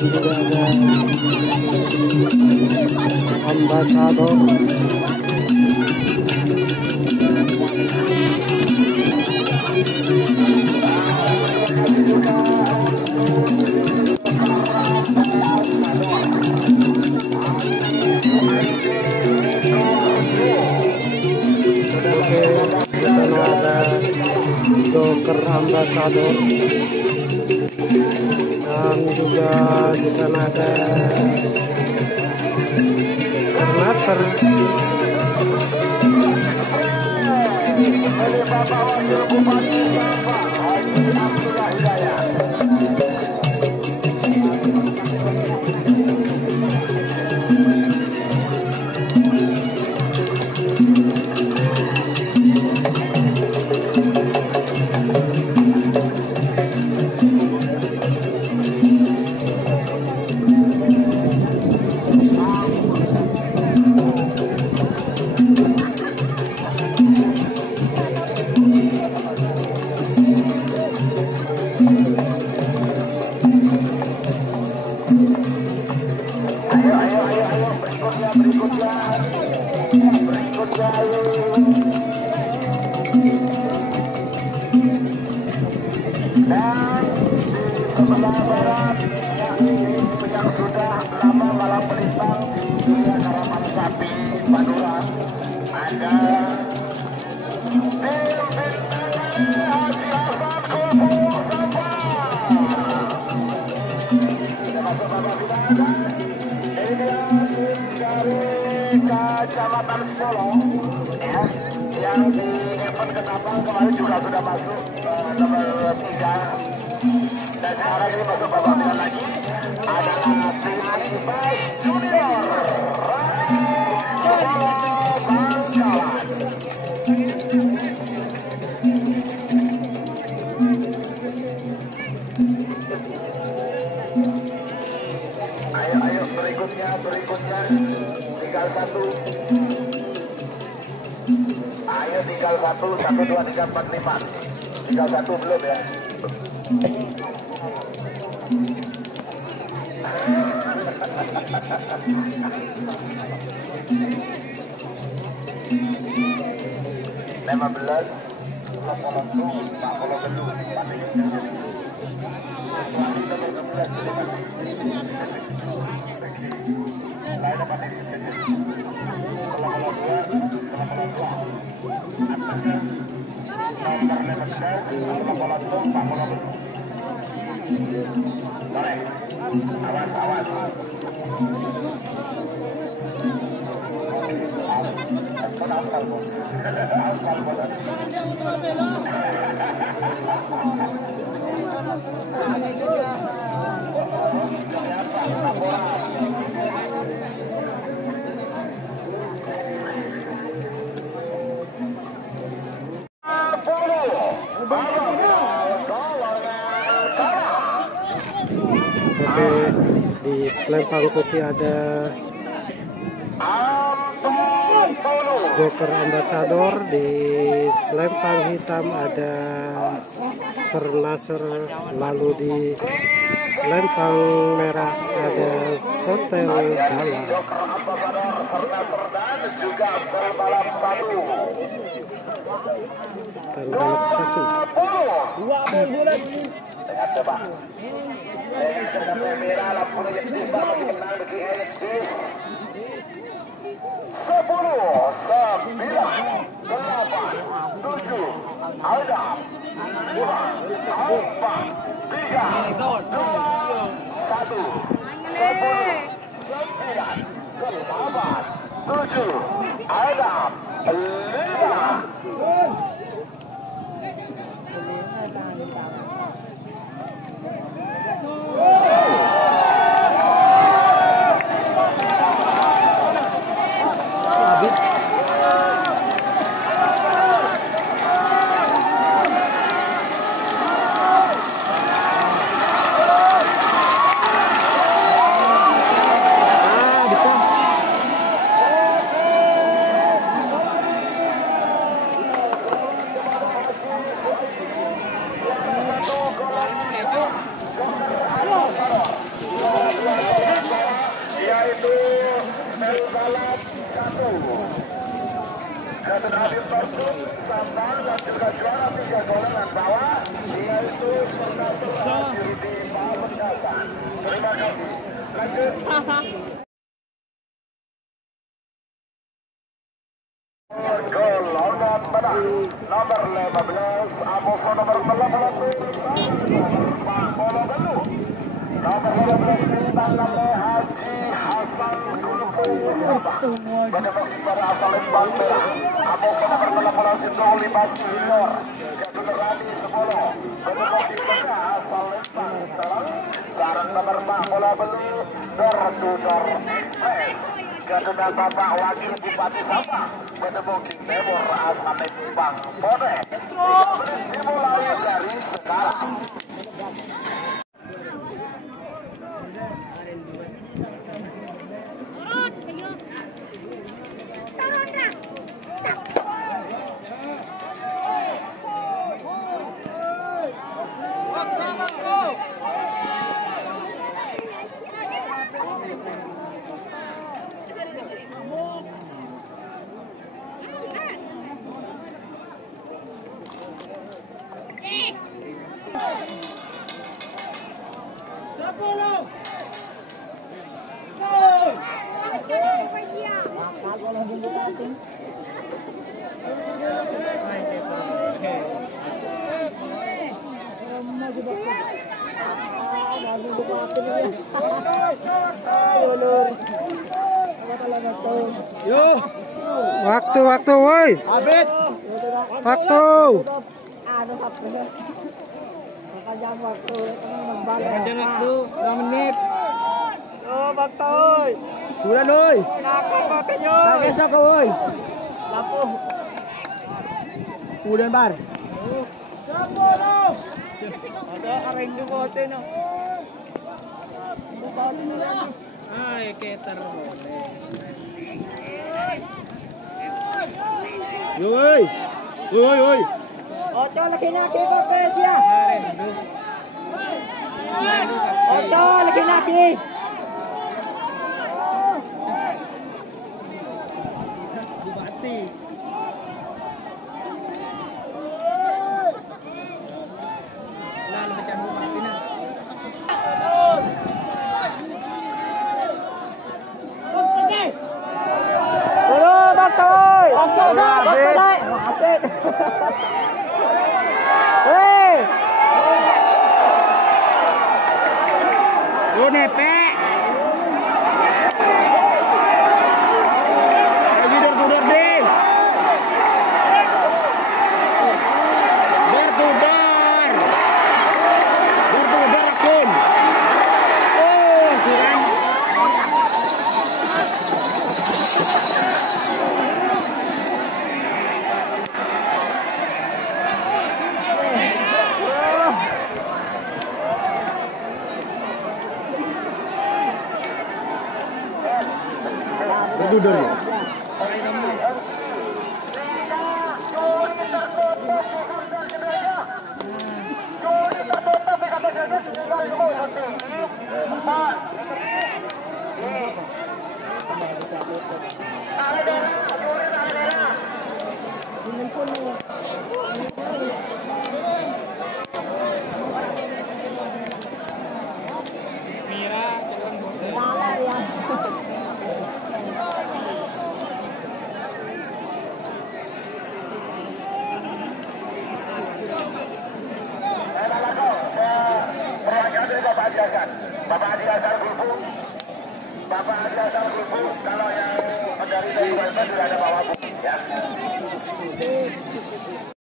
juga ada ambasador. Joker ambasador, dan juga di sana ada Nasr. Dan di sebelah barat yang sudah lama malam melintang di Karaman Sapi Madura ada Kecamatan Solo ya, yang di event Ketapang kemarin juga sudah masuk nomor 3, dan sekarang ini masuk babak final lagi adalah tim Ibas Junior Solo Bangkalan. Ayo berikutnya tinggal satu. Ayo tinggal satu, 1, 2, 3, 4, 5. Tinggal satu belum ya? Lima belas, Pak Kolo Gedung, Oke, di selempang putih ada Joker ambasador, di selempang hitam ada Sir Nasr, lalu di selempang merah ada Setel Dala. Setel balap 1. Terima kasih. Lanjut. Gol lawan menang nomor 15 Amoso nomor 18 bola baru nomor 15 bintang oleh Haji Hasan Kulfu Bedebok pada asal Lembang Merah Amoso nomor 18 itu 5 senior Jatunerani 10 Bedebok pada asal Lembang sarang nomor 4 bola baru Dor Express Gaduda Bapak Wakil Bupati Sabah Bedebok Timur asal Lembang Pode dimulai dari sekarang. Yo, waktu woi. Abid. Waktu. Jam waktu, jam waktu, 2 menit. Oh, baktoy. Bulan oi. Nakak pakai yo. Sa ko oi. Lapo. Bulan bar. Sapo no. Ada areng di bote no. Ay, keter boleh. Yoi. Yoi. Oto laki-laki pakai dia. Oto laki-laki. Bupati. Lalu macam bupati na. Turun, baktoy. Aset. Hei. Lu nepe. Duduk deh. Bertudar akun. Oh, siran. Duduk ya. Bapak Haji Hasan Kulfu, kalau yang dari Western sudah ada Pak Wabu ya.